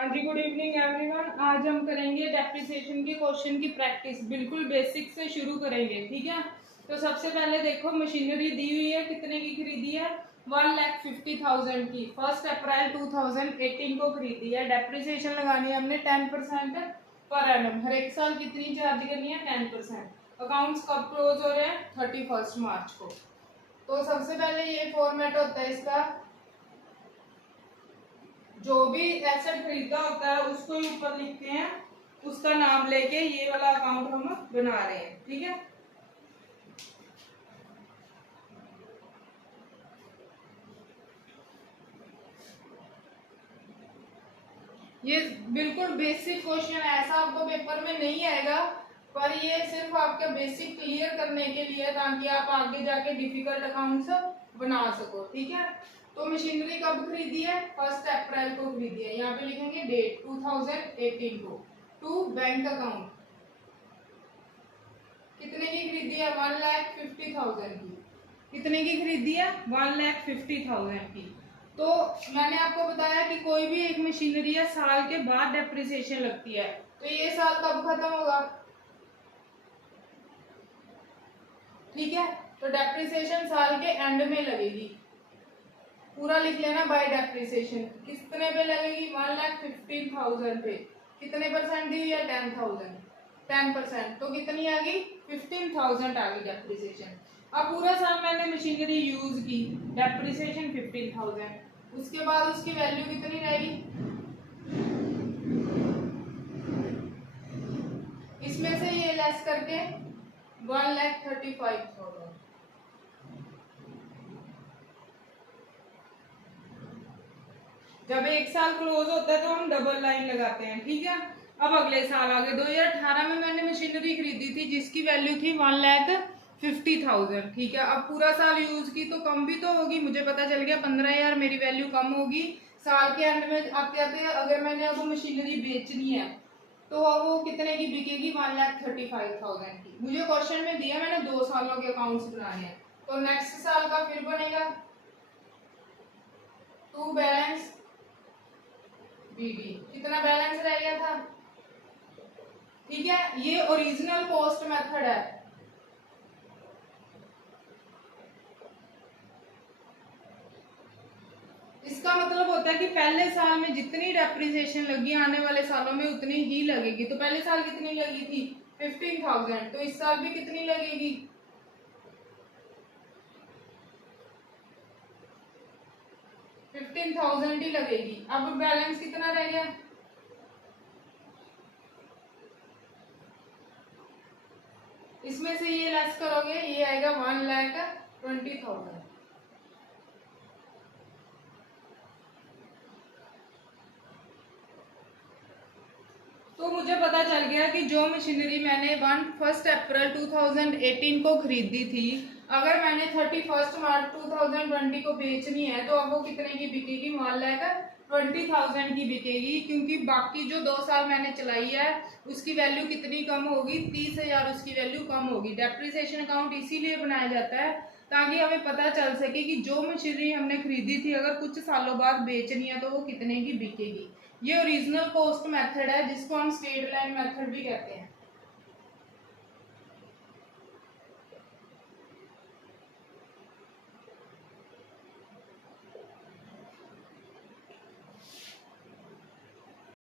हाँ जी, good evening everyone. आज हम करेंगे डेप्रिसिएशन के क्वेश्चन की प्रैक्टिस। बिल्कुल बेसिक से शुरू करेंगे, ठीक है। तो सबसे पहले देखो, मशीनरी दी हुई है, कितने की खरीदी है? 1,50,000 की। 1 अप्रैल 2018 को खरीदी है। डेप्रिसिएशन लगानी है हमने 10% पर एनम। हर एक साल कितनी चार्ज करनी है? 10%। अकाउंट्स कब क्लोज हो रहे हैं? 31 मार्च को। तो सबसे पहले ये फॉर्मेट होता है इसका, जो भी एसेट खरीदा होता है उसको ही ऊपर लिखते हैं, उसका नाम लेके ये वाला अकाउंट हम बना रहे हैं, ठीक है। ये बिल्कुल बेसिक क्वेश्चन है, ऐसा आपको पेपर में नहीं आएगा, पर ये सिर्फ आपका बेसिक क्लियर करने के लिए, ताकि आप आगे जाके डिफिकल्ट अकाउंट्स बना सको, ठीक है। तो मशीनरी कब खरीदी है? 1 अप्रैल को खरीदी है। यहाँ पे लिखेंगे डेट 2018 को। टू बैंक अकाउंट कितने की खरीदी है? 1,50,000 की। कितने की खरीदी है? 1,50,000 की। तो मैंने आपको बताया कि कोई भी एक मशीनरी है, साल के बाद डेप्रिसिएशन लगती है। तो ये साल कब खत्म होगा? ठीक है, तो डेप्रिसिएशन साल के एंड में लगेगी। पूरा लिख लेना, बाय डेप्रिसिएशन कितने पे लगेगी? 1,50,000 पे। कितने परसेंट दी हुई है? 10,000। 10%, तो कितनी आ गई? 15,000 आ गई डेप्रिसिएशन। अब पूरा साल मैंने मशीनरी यूज की, डेप्रिसिएशन 15,000। उसके बाद उसकी वैल्यू कितनी रहेगी? इसमें से ये लेस करके 1,35,000। जब एक साल क्लोज होता है तो हम डबल लाइन लगाते हैं, ठीक है। अब अगले साल आगे 2018 में मैंने मशीनरी खरीदी थी जिसकी वैल्यू थी 1,50,000, ठीक है। अब पूरा साल यूज की तो कम भी तो होगी, मुझे पता चल गया 15,000 मेरी वैल्यू कम होगी। साल के एंड में आते आते अगर मैंने अब मशीनरी बेचनी है तो वो कितने की बिकेगी? 1,35,000 की। मुझे क्वेश्चन में दिया, मैंने 2 सालों के अकाउंट्स बनाने हैं, तो नेक्स्ट साल का फिर बनेगा टू बैलेंस बीबी। कितना बैलेंस रह गया था? ठीक है, ये ओरिजिनल कॉस्ट मेथड है। इसका मतलब होता है कि पहले साल में जितनी डेप्रिसिएशन लगी, आने वाले सालों में उतनी ही लगेगी। तो पहले साल कितनी लगी थी? 15,000। तो इस साल भी कितनी लगेगी? 15,000 ही लगेगी। अब बैलेंस कितना रह गया? इसमें से ये लेस करोगे, ये आएगा 1,20,000। तो मुझे पता चल गया कि जो मशीनरी मैंने 1 अप्रैल 2018 को खरीदी थी, अगर मैंने 31 मार्च 2020 को बेचनी है तो अब वो कितने की बिकेगी? 1,20,000 की बिकेगी, क्योंकि बाकी जो 2 साल मैंने चलाई है उसकी वैल्यू कितनी कम होगी? 30,000 उसकी वैल्यू कम होगी। डेप्रिसिएशन अकाउंट इसीलिए बनाया जाता है ताकि हमें पता चल सके कि जो मशीनरी हमने खरीदी थी अगर कुछ सालों बाद बेचनी है तो वो कितने की बिकेगी। ये ओरिजिनल कॉस्ट मेथड है जिसको हम स्ट्रेट लाइन मेथड भी कहते हैं।